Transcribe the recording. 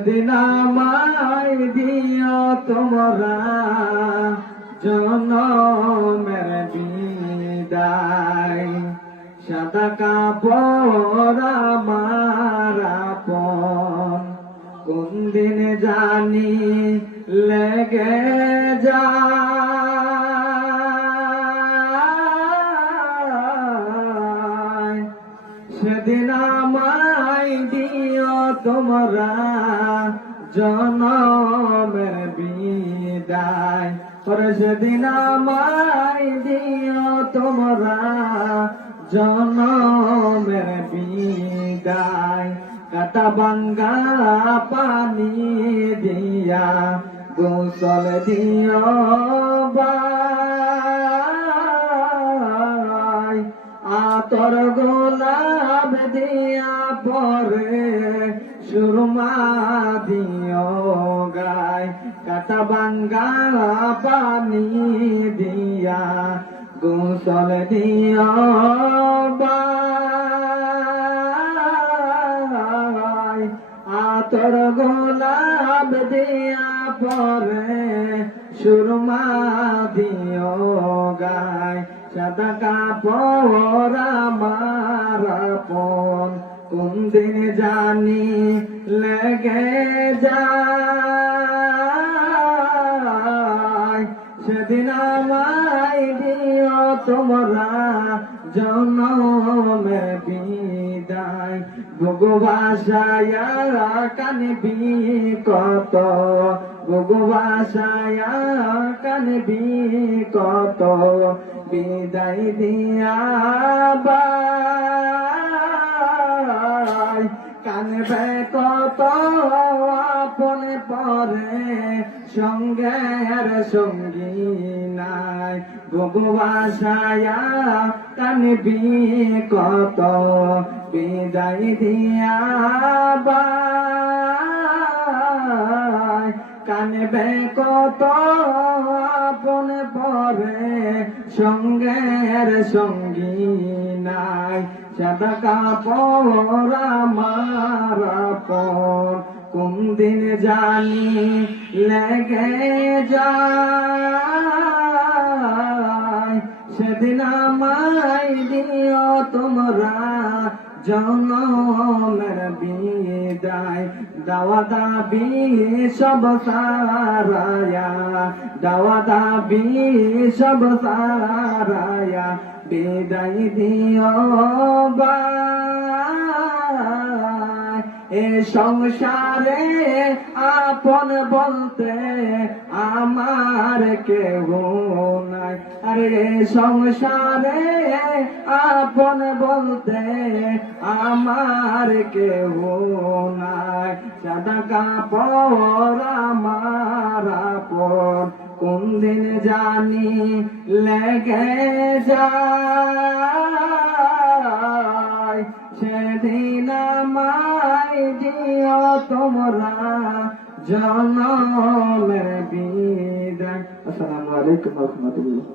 সেদিন আমায় দিও তোমরা জনমের বিদায়, সাদা কাপড় আমার আপন, কোন দিন জানি লেগে যায়। সেদিন আমায় দিও তোমরা জনমের বিদায়, পরে সেদিন আমায় দিও তোমরা জনমের বিদায়। কাটা বাঙ্গা পানি দিয়া গোসল দিও ভাই, আতর গোলাপ দিয়া পরে সুরমা দিও গায়। কাটা বাঙ্গা পানি দিয়া গোসল দিও ভাই, আতর গোলাপ দিয়া পরে সুরমা দিও গায়। সাদা কাপড় আমার আপন, কোন দিন জানি লেগে যায়। সেদিন আমায় দিও তোমরা জনমের বিদায়, ভগবাসায়া কানবি কত, ভগবাসায়া কানবি কত, বিদায় দিয়া বাই। কানবে কত আপন পরে সঙ্গের সঙ্গী নাই, ভগবাসায়া কানবি কত, বিদায় দিয়া বাই। কানবে কত আপন পরে সঙ্গের সঙ্গী নাই, সাদা কাপড় আমার আপন, কোন দিন জানি লেগে যায়। সেদিন আমায় দিও তোমরা জনমের বিদায়, দাওয়া দাবি সব সারায়া, দাওয়া দাবি সব সারায়া, বিদায় দিও ভাই। এ সংসারে আপন বলতে আমার কেহ নাই, আরে সংসারে আপন বলতে আমার কেহ নাই। সাদা কাপড় আমার আপন, কোন দিন জানি লেগে যায়। সেদিন আমায় দিও তোমরা জনমের বিদায়। আসসালামু আলাইকুম ওয়া রাহমাতুল্লাহ।